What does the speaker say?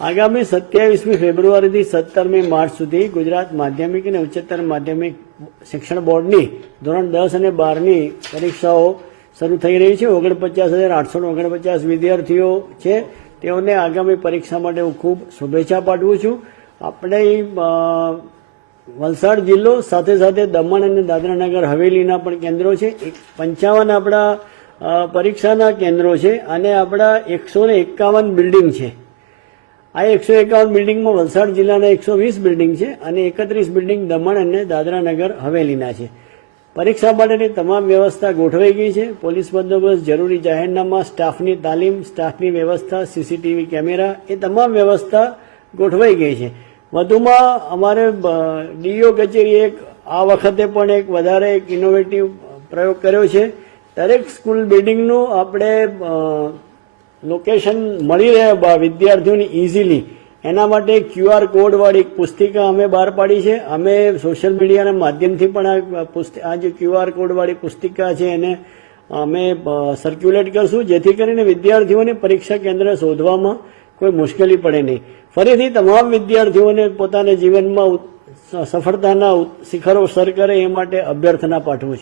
આગામી 27મી ફેબ્રુઆરીથી 17મી માર્ચ સુધી ગુજરાત માધ્યમિક અને ઉચ્ચતર માધ્યમિક શિક્ષણ બોર્ડની ધોરણ 10 અને 12ની પરીક્ષાઓ શરૂ થઈ રહી છે। 49,849 વિદ્યાર્થીઓ છે, તેઓને આગામી પરીક્ષા માટે હું ખૂબ શુભેચ્છા પાઠવું છું। આપણે વલસાડ જિલ્લો સાથે સાથે દમણ અને દાદરાનગર હવેલીના પણ કેન્દ્રો છે। 55 આપણા પરીક્ષાના કેન્દ્રો છે અને આપણા 151 બિલ્ડિંગ છે। આ 151 બિલ્ડિંગમાં વલસાડ જિલ્લાના 120 બિલ્ડિંગ છે અને 31 બિલ્ડિંગ દમણ અને દાદરાનગર હવેલીના છે। પરીક્ષા માટેની તમામ વ્યવસ્થા ગોઠવાઈ ગઈ છે। પોલીસ બંદોબસ્ત, જરૂરી જાહેરનામા, સ્ટાફની તાલીમ, સ્ટાફની વ્યવસ્થા, સીસીટીવી કેમેરા, એ તમામ વ્યવસ્થા ગોઠવાઈ ગઈ છે। વધુમાં અમારે ડીઓ કચેરીએ આ વખતે પણ એક વધારે એક ઇનોવેટિવ પ્રયોગ કર્યો છે। દરેક સ્કૂલ બિલ્ડિંગનું આપણે લોકેશન મળી રહે વિદ્યાર્થીઓને ઇઝીલી, એના માટે QR કોડવાળી પુસ્તિકા અમે બહાર પાડી છે। અમે સોશિયલ મીડિયાના માધ્યમથી પણ આ જે QR કોડવાળી પુસ્તિકા છે એને અમે સર્ક્યુલેટ કરશું, જેથી કરીને વિદ્યાર્થીઓને પરીક્ષા કેન્દ્ર શોધવામાં કોઈ મુશ્કેલી પડે નહીં। ફરીથી તમામ વિદ્યાર્થીઓને પોતાના જીવનમાં સફળતાના શિખરો સર કરે એ માટે અભ્યર્થના પાઠવું છું।